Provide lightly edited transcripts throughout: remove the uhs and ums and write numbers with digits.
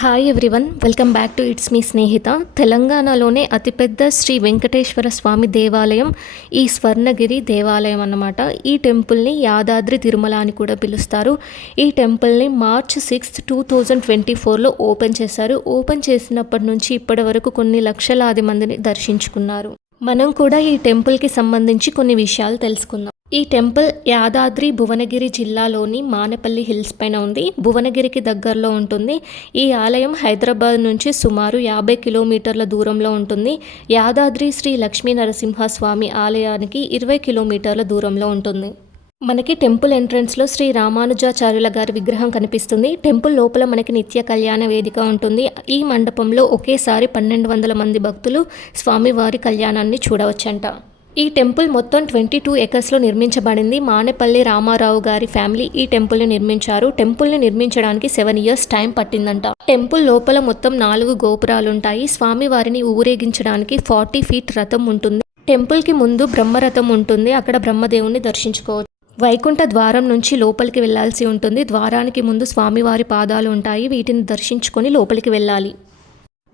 Hi everyone, welcome back to it's me Snehitha. తెలంగాణలోనే అతిపెద్ద శ్రీ వెంకటేశ్వర స్వామి దేవాలయం ఈ స్వర్ణగిరి దేవాలయం అన్నమాట. ఈ టెంపుల్ని యాదాద్రి తిరుమల అని కూడా పిలుస్తారు. ఈ టెంపుల్ని మార్చ్ 6, 2024లో ఓపెన్ చేశారు. ఓపెన్ చేసినప్పటి నుంచి ఇప్పటి వరకు కొన్ని లక్షలాది మందిని దర్శించుకున్నారు. మనం కూడా ఈ టెంపుల్కి సంబంధించి కొన్ని విషయాలు తెలుసుకుందాం. ఈ టెంపుల్ యాదాద్రి భువనగిరి జిల్లాలోని మానేపల్లి హిల్స్ పైన ఉంది. భువనగిరికి దగ్గరలో ఉంటుంది. ఈ ఆలయం హైదరాబాద్ నుంచి సుమారు 50 కిలోమీటర్ల దూరంలో ఉంటుంది. యాదాద్రి శ్రీ లక్ష్మీ నరసింహస్వామి ఆలయానికి 20 కిలోమీటర్ల దూరంలో ఉంటుంది. మనకి టెంపుల్ ఎంట్రన్స్లో శ్రీ రామానుజాచార్యుల గారి విగ్రహం కనిపిస్తుంది. టెంపుల్ లోపల మనకి నిత్య కళ్యాణ వేదిక ఉంటుంది. ఈ మండపంలో ఒకేసారి 1200 మంది భక్తులు స్వామివారి కళ్యాణాన్ని చూడవచ్చంట. ఈ టెంపుల్ మొత్తం 22 ఎకర్స్లో నిర్మించబడింది. మానేపల్లి రామారావు గారి ఫ్యామిలీ ఈ టెంపుల్ని నిర్మించారు. టెంపుల్ని నిర్మించడానికి 7 ఇయర్స్ టైం పట్టిందంట. టెంపుల్ లోపల మొత్తం 4 గోపురాలుంటాయి. స్వామివారిని ఊరేగించడానికి 40 ఫీట్ రథం ఉంటుంది. టెంపుల్కి ముందు బ్రహ్మరథం ఉంటుంది. అక్కడ బ్రహ్మదేవుని దర్శించుకోవచ్చు. వైకుంఠ ద్వారం నుంచి లోపలికి వెళ్లాల్సి ఉంటుంది. ద్వారానికి ముందు స్వామివారి పాదాలు ఉంటాయి. వీటిని దర్శించుకొని లోపలికి వెళ్ళాలి.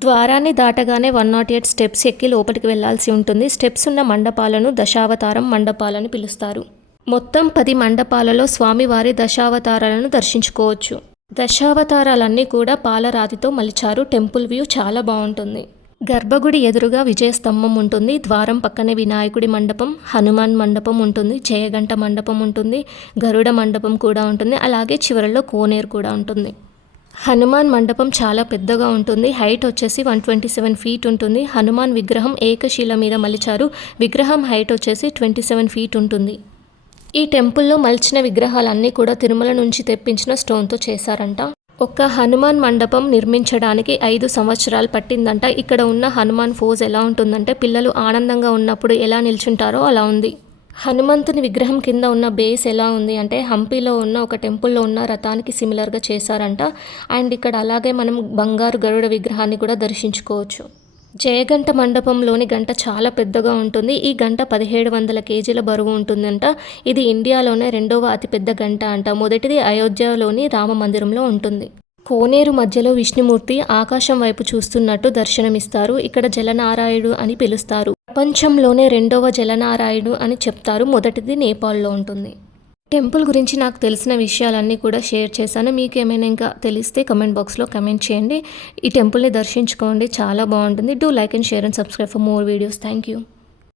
ద్వారాన్ని దాటగానే 108 స్టెప్స్ ఎక్కి లోపలికి వెళ్లాల్సి ఉంటుంది. స్టెప్స్ ఉన్న మండపాలను దశావతారం మండపాలని పిలుస్తారు. మొత్తం 10 మండపాలలో స్వామివారి దశావతారాలను దర్శించుకోవచ్చు. దశావతారాలన్నీ కూడా పాలరాతితో మలిచారు. టెంపుల్ వ్యూ చాలా బాగుంటుంది. గర్భగుడి ఎదురుగా విజయస్తంభం ఉంటుంది. ద్వారం పక్కనే వినాయకుడి మండపం, హనుమాన్ మండపం ఉంటుంది, జయగంట మండపం ఉంటుంది, గరుడ మండపం కూడా ఉంటుంది. అలాగే చివరలో కోనేరు కూడా ఉంటుంది. హనుమాన్ మండపం చాలా పెద్దగా ఉంటుంది. హైట్ వచ్చేసి 127 ఫీట్ ఉంటుంది. హనుమాన్ విగ్రహం ఏకశిల మీద మలిచారు. విగ్రహం హైట్ వచ్చేసి 27 ఫీట్ ఉంటుంది. ఈ టెంపుల్లో మలిచిన విగ్రహాలన్నీ కూడా తిరుమల నుంచి తెప్పించిన స్టోన్తో చేశారంట. ఒక్క హనుమాన్ మండపం నిర్మించడానికి 5 సంవత్సరాలు పట్టిందంట. ఇక్కడ ఉన్న హనుమాన్ ఫోజ్ ఎలా ఉంటుందంటే పిల్లలు ఆనందంగా ఉన్నప్పుడు ఎలా నిల్చుంటారో అలా ఉంది. హనుమంతుని విగ్రహం కింద ఉన్న బేస్ ఎలా ఉంది అంటే హంపీలో ఉన్న ఒక టెంపుల్లో ఉన్న రథానికి సిమిలర్గా చేశారంట. అండ్ ఇక్కడ అలాగే మనం బంగారు గరుడ విగ్రహాన్ని కూడా దర్శించుకోవచ్చు. జయగంట మండపంలోని గంట చాలా పెద్దగా ఉంటుంది. ఈ గంట 1700 కేజీల బరువు ఉంటుందంట. ఇది ఇండియాలోనే 2వ అతిపెద్ద గంట అంట. మొదటిది అయోధ్యలోని రామ మందిరంలో ఉంటుంది. కోనేరు మధ్యలో విష్ణుమూర్తి ఆకాశం వైపు చూస్తున్నట్టు దర్శనమిస్తారు. ఇక్కడ జలనారాయుడు అని పిలుస్తారు. ప్రపంచంలోనే 2వ జలనారాయుడు అని చెప్తారు. మొదటిది నేపాల్లో ఉంటుంది. టెంపుల్ గురించి నాకు తెలిసిన విషయాలన్నీ కూడా షేర్ చేశాను. మీకు ఏమైనా ఇంకా తెలిస్తే కమెంట్ బాక్స్లో కమెంట్ చేయండి. ఈ టెంపుల్ని దర్శించుకోండి, చాలా బాగుంటుంది. Do like and share and subscribe for more videos. Thank you.